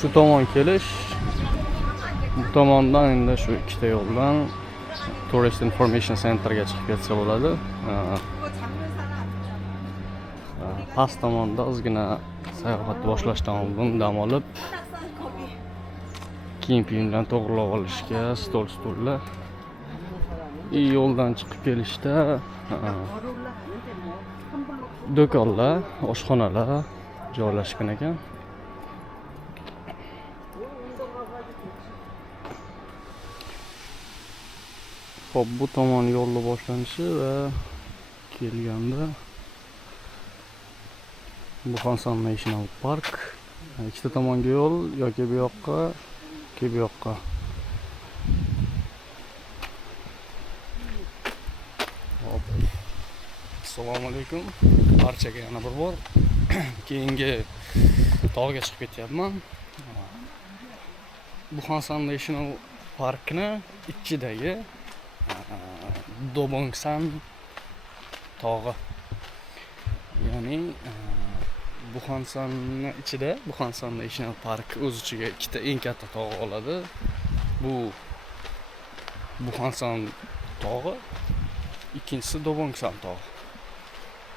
Şu tomon kelish, bu tomondan endi shu ikkita yo'ldan Tourist Information Centerga chiqib ketsa bo'ladi. Past tomonda ozgina sayohatni boshlashdan oldin dam olib, kiyim-kiyimlarni to'g'rilab olishga, stol-stullar yo'ldan chiqib kelishda do'konlar, oshxonalar joylashgan ekan. Hop, bu tomon yo'lni boshlanishi va kelganda Buxansan National Park. Ikkita tomonga yo'l, yoki bu yoqqa, yoki bu yoqqa. Hop. Assalomu alaykum. Barchaga yana bir bor. Keyingi tog'ga chiqib ketyapman. Buxansan National Parkni ichidagi Dobongsan tog'i. Ya'ni Buxansanning ichida Buxansan National Park o'z ichiga ikkita eng katta tog' oladi. Bu Buxansan tog'i, ikkinchisi Dobongsan tog'i.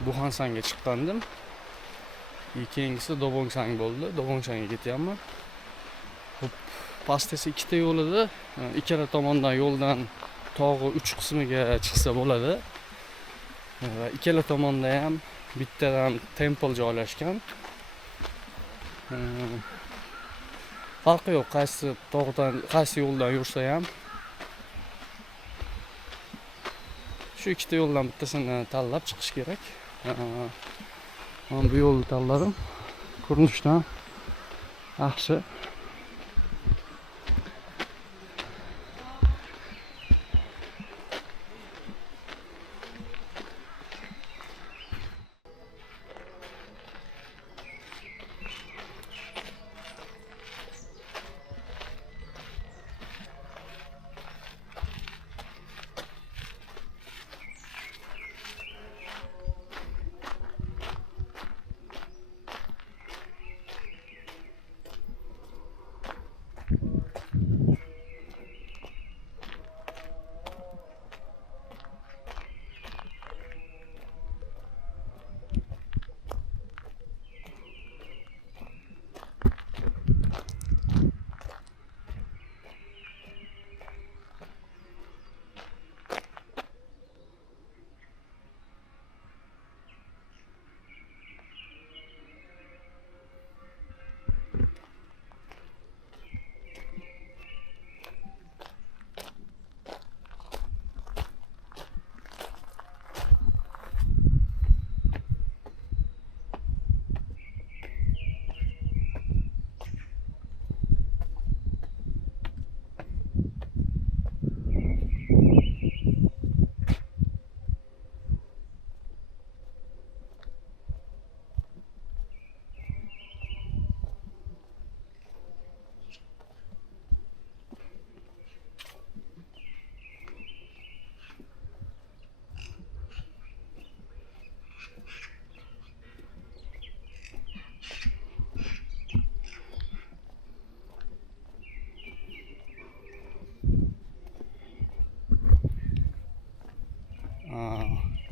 Buxansanga chiqqandim. Keyingisi Dobongsang bo'ldi. Dobongsanga ketyapman. Hop, pastasi ikkita yo'l edi. Ikkala tomondan yo'ldan tog'i 3 qismiga chiqsa bo'ladi. Va ikkala tomonda ham bittadan temple joylashgan. Farqi yo'q, qaysi tog'dan, qaysi yo'ldan yursa ham shu ikkita yo'ldan bittasini tanlab chiqish kerak. Men bu yo'lni tanladim. Ko'rinishdan yaxshi.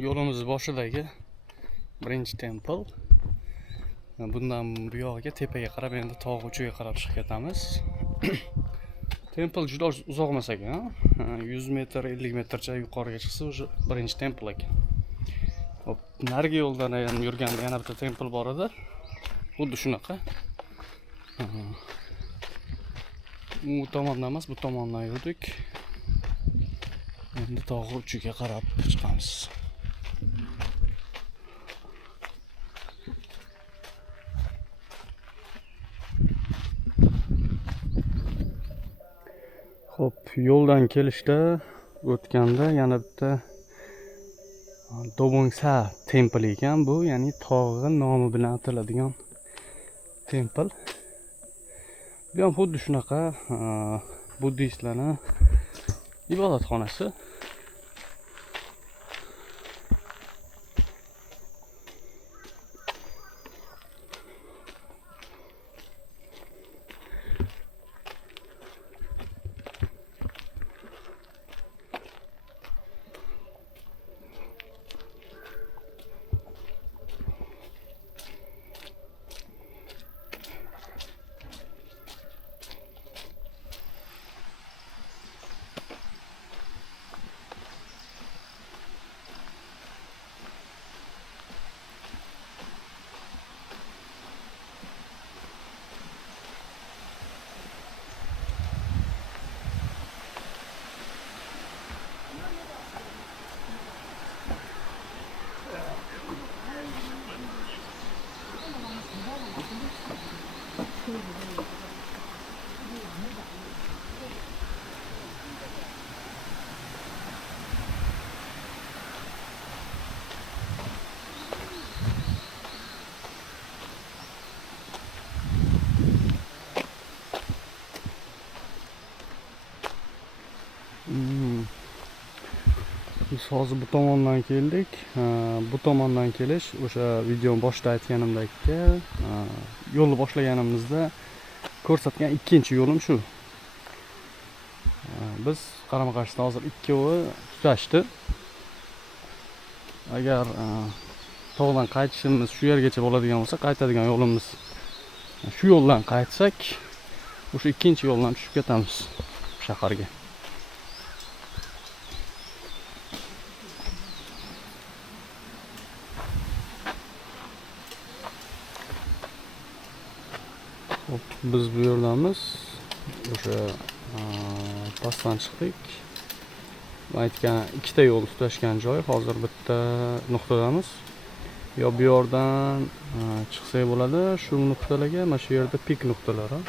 Yo'limiz boshidagi birinchi temple. Bundan bu yoqqa tepaga qarab, endi tog' uchiga qarab chiqib ketamiz. Temple juda uzoq emas ekan. 100 metr, 50 metrcha yuqoriga chiqsa, o'sha birinchi temple ekan. Hop, narigi yo'ldan ham yurganda yana bitta temple bor edi. Xuddi shunaqa. Bu tomondan emas, bu tomondan yurdik. Endi tog' uchiga qarab chiqamiz. Hop, yo'ldan kelishda o'tganda yana bitta Dobongsa temple ekan bu, ya'ni tog'i nomi bilan ataladigan temple. Bu ham xuddi shunaqa buddistlarning ibodatxonasi. Biz hozir bu tomondan keldik. Bu tomondan kelish o'sha video boshida aytganimdek yo'lni boshlaganimizda ko'rsatgan ikkinchi yo'lim shu. Biz qarama-qarshidan hozir ikkovi tutashdi. Agar tog'dan qaytishimiz shu yergacha bo'ladigan bo'lsa, qaytadigan yo'limiz shu yo'ldan qaytsak, o'sha ikkinchi yo'ldan tushib ketamiz shaharga. Biz bu yerdamiz. O'sha pastdan chiqdik. Aytgan ikkita yo'l tutashgan joy, hozir bitta nuqtadamiz. Yo bu yerdan chiqsak bo'ladi, shu nuqtalarga, mana shu yerda pik nuqtalari.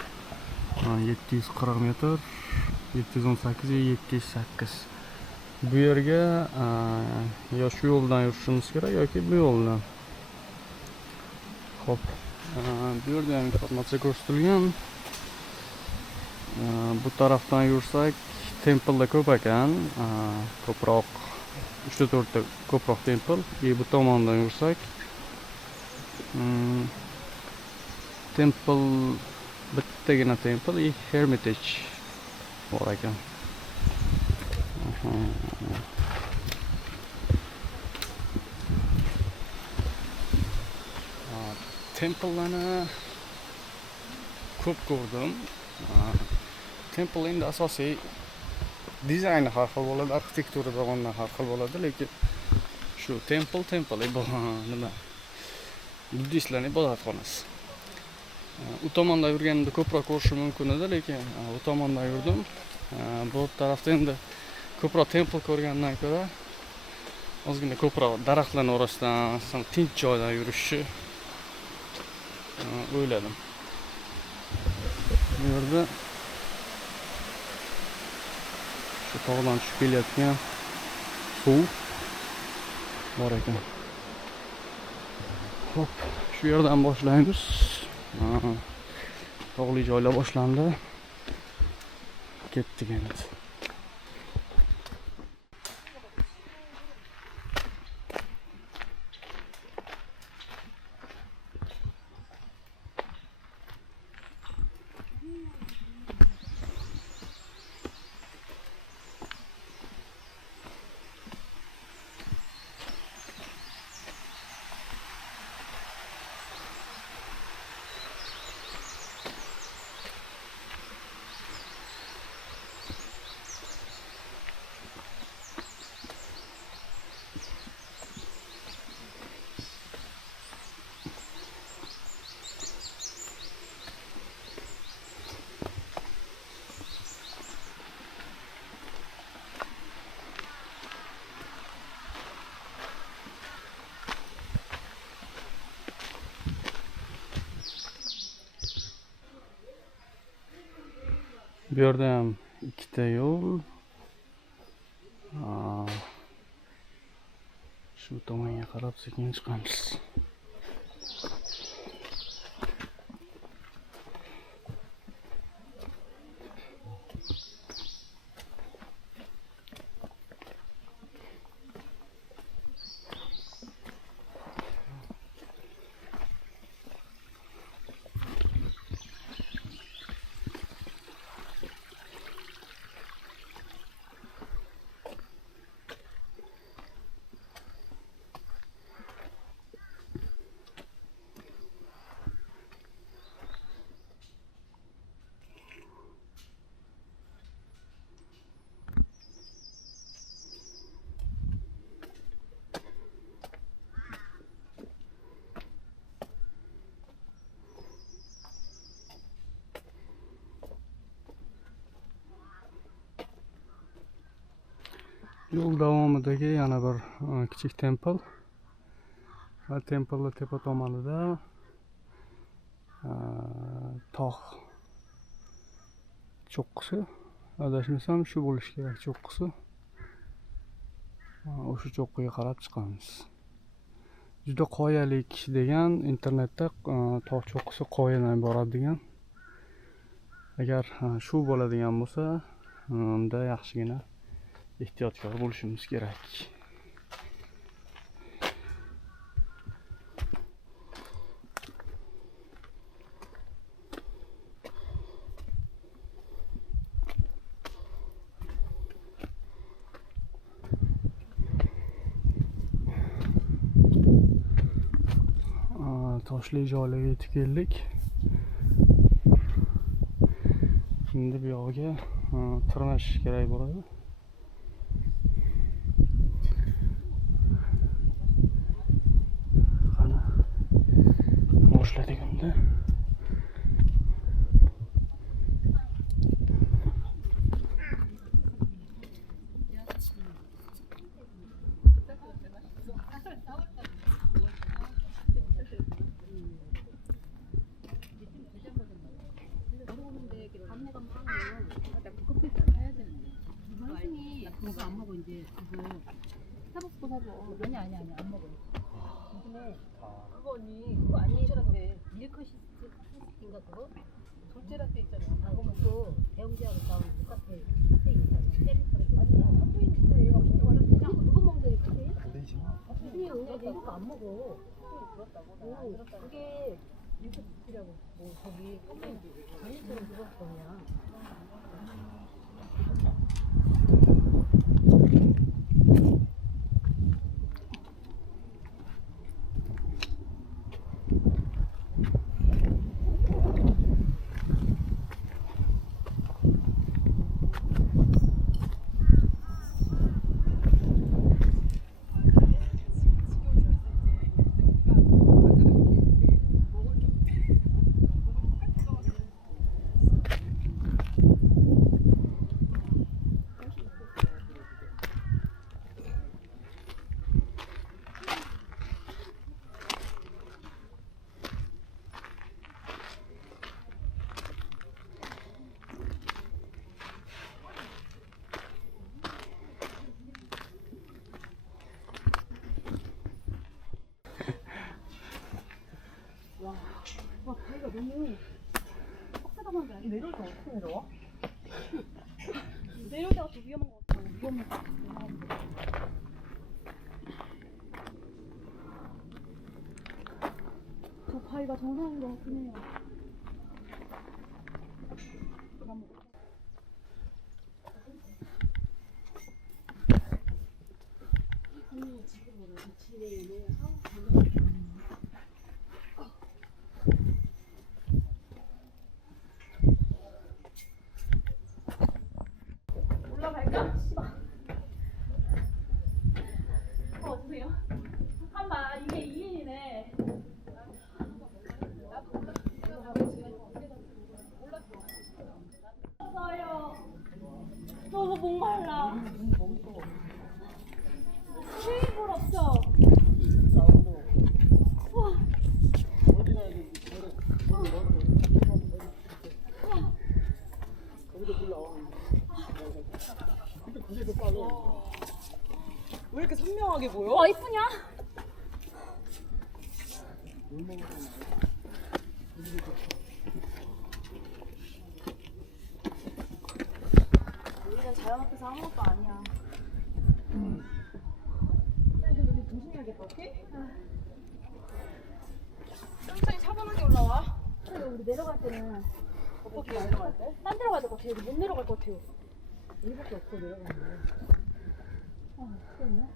740 metr, 718 va 708. Bu yerga yo shu yo'ldan yurishimiz kerak yoki bu yo'ldan. Xo'p, bu yerda ham informatsiya ko'rsatilgan. Bu tarafdan yursak temple'da ko'p ekan, ko'proq 3-4 ta ko'proq temple. Bu tomondan yursak temple, bittagina temple Hermitage bor ekan. Temple'larni ko'p ko'rdim. Temple endi asosiy dizayni har xil bo'ladi, arxitektura tomonidan har xil bo'ladi, lekin shu temple nima? Buddistlarning ibodatxonasi. U tomonda yurganimda ko'proq ko'rishim mumkin edi, lekin u tomondan yurdim. Bu tarafda endi ko'proq temple ko'rgandan ko'ra ozgina ko'proq daraxtlar orasidan tinch joydan yurishni o'yladim. Bu yerda shu tog'dan tushib kelayotgan suv bor ekan. Hop, shu yerdan boshlaymiz. Tog'li joylar boshlandi. Ketdik endi. Bu yerda ham ikkita yo'l. Shu tomonga qarab sekin chiqamiz. Yo'l davomidagi yana bir kichik temple. Va templening tepa tomonida tog' cho'qqisi, adashmasam shu bo'lishi kerak cho'qqisi. O'sha cho'qqiga qarab chiqamiz. Juda qoyalik degan internetda tog' cho'qqisi qoyadan iborat degan. Agar shu bo'ladigan bo'lsa, unda yaxshigina ehtiyotkor bo'lishimiz kerak. toshli joylarga yetib keldik. Endi bu yoqqa tirnash kerak bo'ladi. Qani boshladik endi. 그거 안 먹어 이제 그거 스타벅스 사줘. 아니 안 먹어. 근데 그거 언니 그거 아니라던데 밀크시스인가 그거? 돌체라떼 있잖아. 그거 먹고 대형제하고 싸우는 카페인 있잖아. 셀리터를 아니 카페인 있어 얘가 먹는 거야. 누가 먹는데 카페인? 아니 은혜 그거 안 먹어. 들었다고? 그게 밀크시스라고 뭐 저기 카페인 아니처럼 그거거든요. 와, 다리가 너무 빡세다만 게 아니야. 내려올 때 어떻게 내려와? 내려올 때가 더 위험한 것 같아. 위험한 것 같아. 저 바위가 정상인 것 같긴 해요. 올라갈까? 어떠세요? 잠깐만 이게 2인이네. 올랐어요. 너무 목말라. 스위볼 없죠? 왜 이렇게 선명하게 보여? 와 이쁘냐? 우리는 자연 앞에서 아무것도 아니야. 근데 우리 조심해야겠다, 오케이? 천천히 차분하게 올라와. 그래 우리 내려갈 때는 어떻게 내려갈 때? 딴 데로 가야 될 것 같아요. 여기 못 내려갈 것 같아요. 여기밖에 없어, 내려가는 그렇네.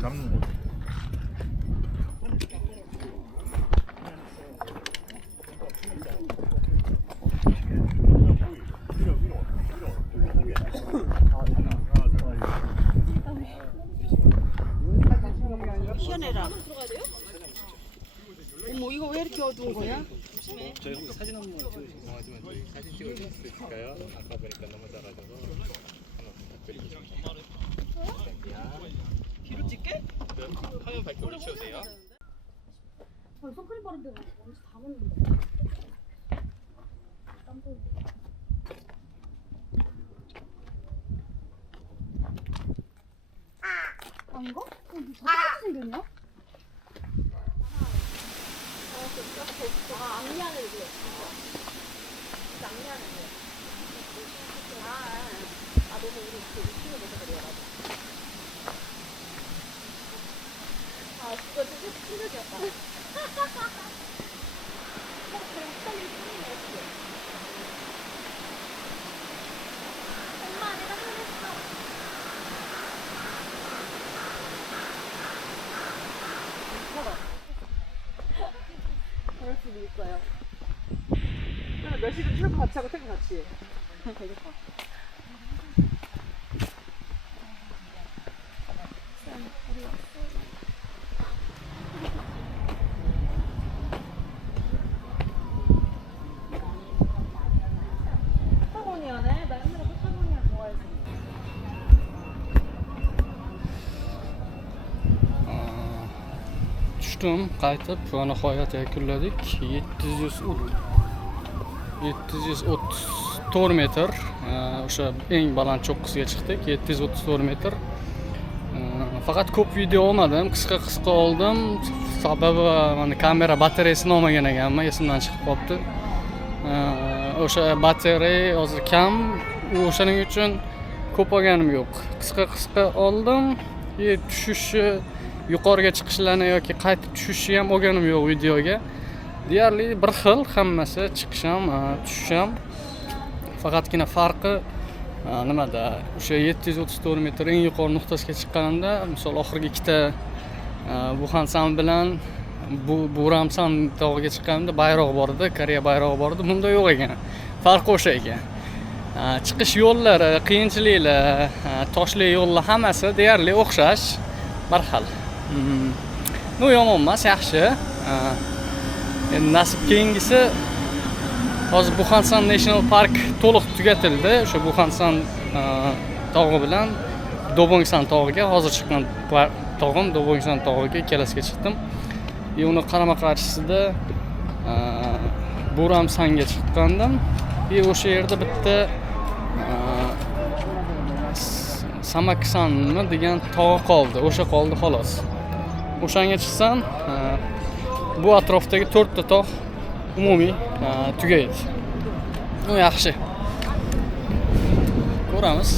남는 거. 희연해라. 어머, 이거 왜 이렇게 어두운 거야? 저희 혹시 사진 한번 찍으시고 하지만 저희 사진 찍어줄 수 있을까요? 아까 보니까 너무 작아져서 하나 부탁드리겠습니다. 뒤로 찍게? 화면 밝게 올리셔도 돼요. 선크림 바른 데가 엄청 다 먹는다. 아닌가? 다 똑같이 생겼냐? 앞면을 이제. 앞면을 이제. 너무 우리 웃기는 거서 그래가지고. 그거 진짜 충격이었다. 엄마, 내가 잘했어. 그럴 수도 있어요. 그러면 몇 시간 출근 같이 하고 퇴근 같이 해. 되겠다. 파타고니아네? 나 옛날에 파타고니아 좋아했어. Tushdim, qaytib va nihoyat yakunladik. 734 metr, o'sha eng baland cho'qqisiga chiqdik. 734 metr. Faqat ko'p video olmadim, qisqa oldim. Sababi mana kamera batareyasini olmagan ekanman, esimdan chiqib qolibdi. O'sha batareya hozir kam, o'shaning uchun ko'p olganim yo'q. Qisqa oldim. Tushishi, yuqoriga chiqishlarni yoki qaytib tushishni ham olganim yo'q videoga. Deyarli bir xil hammasi, chiqish ham, tushish ham. Faqatgina farqi nimada? O'sha 734 metr eng yuqori nuqtasiga chiqqanimda, misol oxirgi ikkita Buxansan bilan Buramsan tog'iga chiqqanimda bayroq bor edi, Koreya bayrog'i bor edi. Bunda yo'q ekan. Farqi o'sha ekan. Chiqish yo'llari, qiyinchiliklar, toshli yo'llar hammasi deyarli o'xshash, bir xil. Bu yomon emas, yaxshi. Endi nasib keyingisi hozir Buxansan National Park to'liq tugatildi. O'sha Buxansan tog'i bilan Dobongsan tog'iga hozir chiqqan tog'im Dobongsan tog'iga ikkalasiga chiqdim. Uni qarama-qarshisida Buramsanga chiqqandim. O'sha yerda bitta Samaksanmi degan tog' qoldi. O'sha qoldi xolos. O'shanga chiqsam, bu atrofdagi 4 ta tog' umumiy tugaydi. Bu yaxshi. Ko'ramiz.